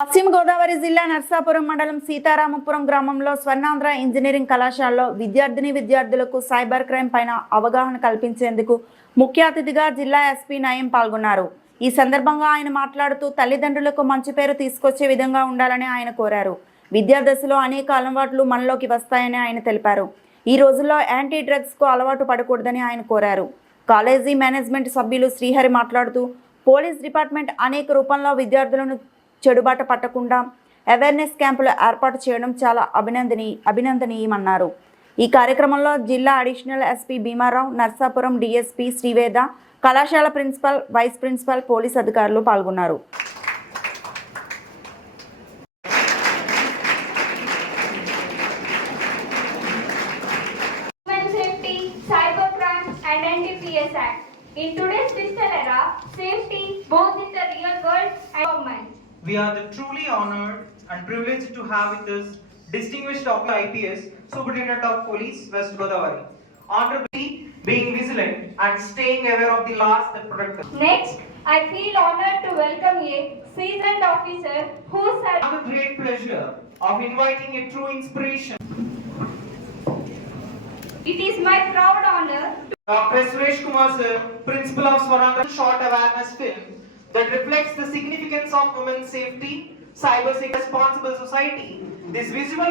పశ్చిమ గోదావరి జిల్లా నర్సాపురం మండలం సీతారామపురం గ్రామంలో స్వర్ణాంధ్ర ఇంజనీరింగ్ కళాశాలలో విద్యార్థులకు సైబర్ క్రైమ్ పైన అవగాహన కల్పించేందుకు ముఖ్య అతిథిగా జిల్లా ఎస్పీ నయం పాల్గొన్నారు. ఈ సందర్భంగా ఆయన మాట్లాడుతూ తల్లిదండ్రులకు మంచి పేరు తీసుకొచ్చే విధంగా ఉండాలని ఆయన కోరారు. విద్యాదశలో అనేక అలవాట్లు మనలోకి వస్తాయని ఆయన తెలిపారు. ఈ రోజుల్లో యాంటీ డ్రగ్స్కు అలవాటు పడకూడదని ఆయన కోరారు. కాలేజీ మేనేజ్మెంట్ సభ్యులు శ్రీహరి మాట్లాడుతూ పోలీస్ డిపార్ట్మెంట్ అనేక రూపంలో విద్యార్థులను చెడుబాట పట్టకుండా అవేర్నెస్ క్యాంపులు ఏర్పాటు చేయడం చాలా అభినందనీయమన్నారు. ఈ కార్యక్రమంలో జిల్లా additional SP Bhimarao, Narsapuram DSP Sri Veda, కళాశాల ప్రిన్సిపల్, వైస్ ప్రిన్సిపల్, పోలీస్ అధికారులు పాల్గొన్నారు. In today's digital era, safety both in the real world and online. We are truly honored and privileged to have with us distinguished IPS Superintendent of Police West Godavari. Honorably being vigilant and staying aware of the laws that protect us. Next, I feel honored to welcome a seasoned officer who has I have a great pleasure of inviting a true inspiration. It is my proud honor to Dr. Suresh Kumar sir, Principal of Swarnandra, short awareness film that reflects the significance of women's safety, cyber responsible society. This visual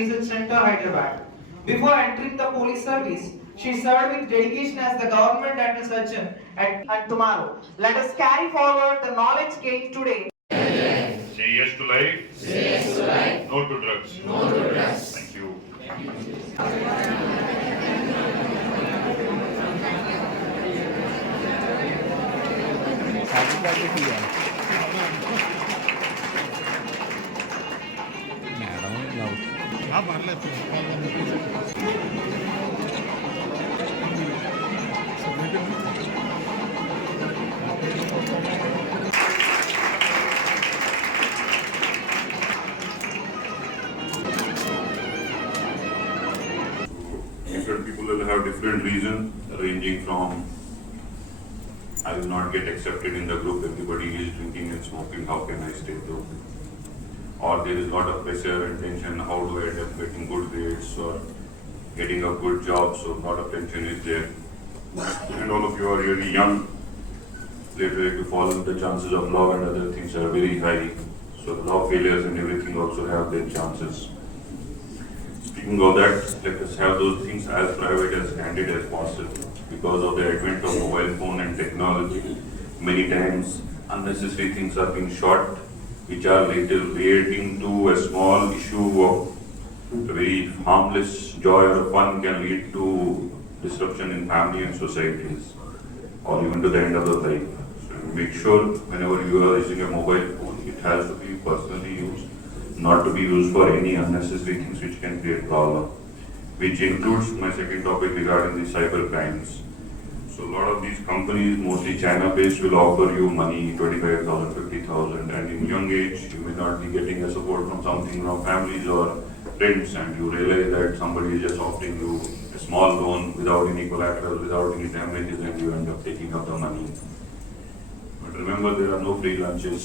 Research Center, Hyderabad. Before entering the police service, she served with dedication as the government dental surgeon and tomorrow. Let us carry forward the knowledge gained today. Say yes to life. Say yes to life. No to drugs. No to drugs. Thank you. Different people will have different reasons, ranging from I will not get accepted in the group, everybody is drinking and smoking, how can I stay though? Or there is a lot of pressure and tension, how do I end up getting good grades or getting a good job, so a lot of tension is there. And all of you are really young, later if you fall, the chances of love and other things are very high. So love failures and everything also have their chances. Speaking of that, let us have those things as private as candid as possible. Because of the advent of mobile phone and technology, many times unnecessary things are being shot, which are later leading to a small issue of a very harmless joy or fun can lead to disruption in family and societies, or even to the end of the life. So make sure whenever you are using a mobile phone, it has to be personally used, not to be used for any unnecessary things which can create problem, which includes my second topic regarding the cyber crimes. So a lot of these companies, mostly China-based, will offer you money, 25,000, 50,000, and in young age, you may not be getting a support from something from families or friends, and you realize that somebody is just offering you a small loan without any collateral, without any damages, and you end up taking up the money. But remember, there are no free lunches.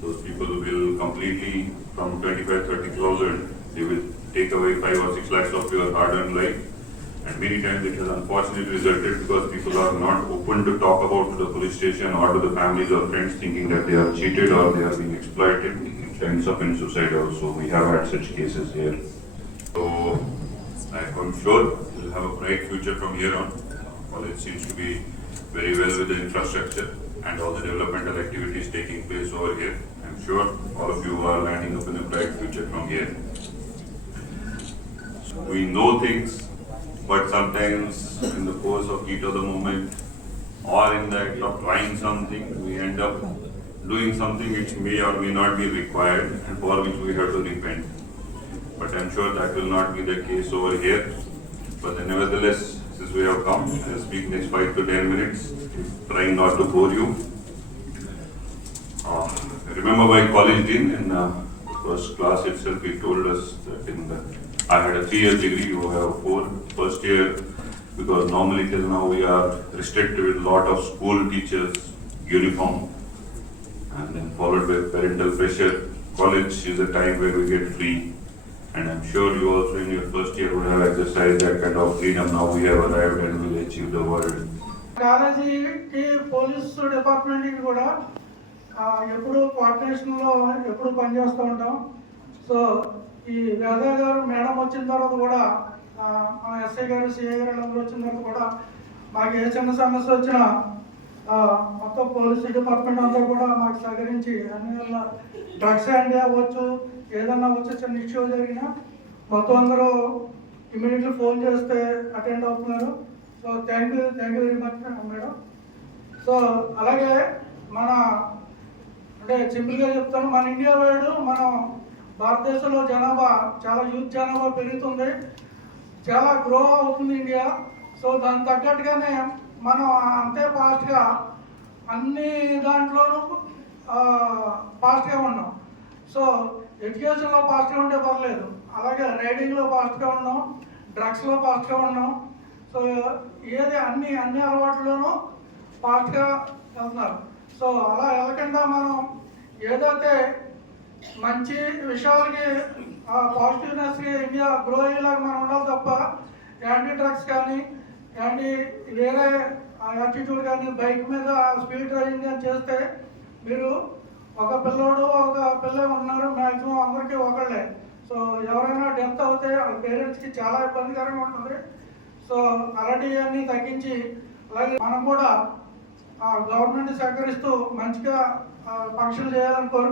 Those people will completely, from 25, 30,000, they will take away 5 or 6 lakhs of your hard-earned life. And many times it has unfortunately resulted because people are not open to talk about to the police station or to the families or friends, thinking that they are cheated or they are being exploited. It ends up in suicide also. We have had such cases here. So I'm sure you'll have a bright future from here on. College seems to be very well with the infrastructure and all the developmental activities taking place over here. I'm sure all of you are landing up in a bright future from here. So we know things, but sometimes in the course of heat of the moment or in the act of trying something, we end up doing something which may or may not be required and for which we have to repent. But I'm sure that will not be the case over here. But nevertheless, since we have come, I'll speak next 5 to 10 minutes, trying not to bore you. I remember my college dean in first class itself, he told us that I had a 3-year degree, you have 4 first year, because normally till now we are restricted with a lot of school teachers, uniform, and then followed by parental pressure. College is a time where we get free, and I'm sure you also in your first year would have exercised that kind of freedom. Now we have arrived and will achieve the world. కాలేజీకి police డిపార్ట్మెంట్కి కూడా ఎప్పుడు కోఆర్డినేషన్లో ఎప్పుడు పనిచేస్తూ ఉంటాం. So ఈ వేద గారు మేడం వచ్చిన తర్వాత కూడా మన ఎస్ఐ గారు సిఐ గారు అందరూ వచ్చిన తర్వాత కూడా మాకు ఏ చిన్న సమస్య వచ్చినా మొత్తం పోలీస్ డిపార్ట్మెంట్ అంతా కూడా మాకు సహకరించి అన్ని వల్ల డ్రగ్స్ హ్యాండ్ అవ్వచ్చు, ఏదన్నా వచ్చి చిన్న ఇష్యూ జరిగినా మొత్తం అందరూ ఇమీడియట్లీ ఫోన్ చేస్తే అటెండ్ అవుతున్నారు. So thank you very much madam. So అలాగే మన అంటే సింపుల్గా చెప్తాను, మన ఇండియా వైడ్ మనం భారతదేశంలో జనాభా చాలా యూత్ జనాభా పెరుగుతుంది, చాలా గ్రో అవుతుంది ఇండియా. సో దానికి తగ్గట్టుగానే మనం అంతే ఫాస్ట్గా అన్ని దాంట్లోనూ ఫాస్ట్గా ఉన్నాం. సో ఎడ్యుకేషన్లో ఫాస్ట్గా ఉంటే పర్లేదు, అలాగే రైడింగ్లో ఫాస్ట్గా ఉన్నాం, డ్రగ్స్లో ఫాస్ట్గా ఉన్నాం. సో ఏది అన్ని అలవాట్లోనూ ఫాస్ట్గా వెళ్తున్నారు. సో అలా వెళ్ళకుండా మనం ఏదైతే మంచి విషయాలకి పాజిటివ్నెస్కి ఇండియా గ్రో అయ్యేలాగా మనం ఉండాలి తప్ప యాంటీ డ్రగ్స్ కానీ యాంటీ వేరే యాటిట్యూడ్ కానీ బైక్ మీద స్పీడ్ డ్రైవింగ్ కానీ చేస్తే మీరు ఒక పిల్లోడు ఒక పిల్ల ఉన్నారు, మ్యాక్సిమం అందరికీ ఒకళ్ళే. సో ఎవరైనా డెత్ అవుతే వాళ్ళ పేరెంట్స్కి చాలా ఇబ్బందికరంగా ఉంటుంది. సో అలాంటివన్నీ తగ్గించి అలాగే మనం కూడా గవర్నమెంట్ సహకరిస్తూ మంచిగా ఫంక్షన్ చేయాలని కోరుకుంటున్నాం.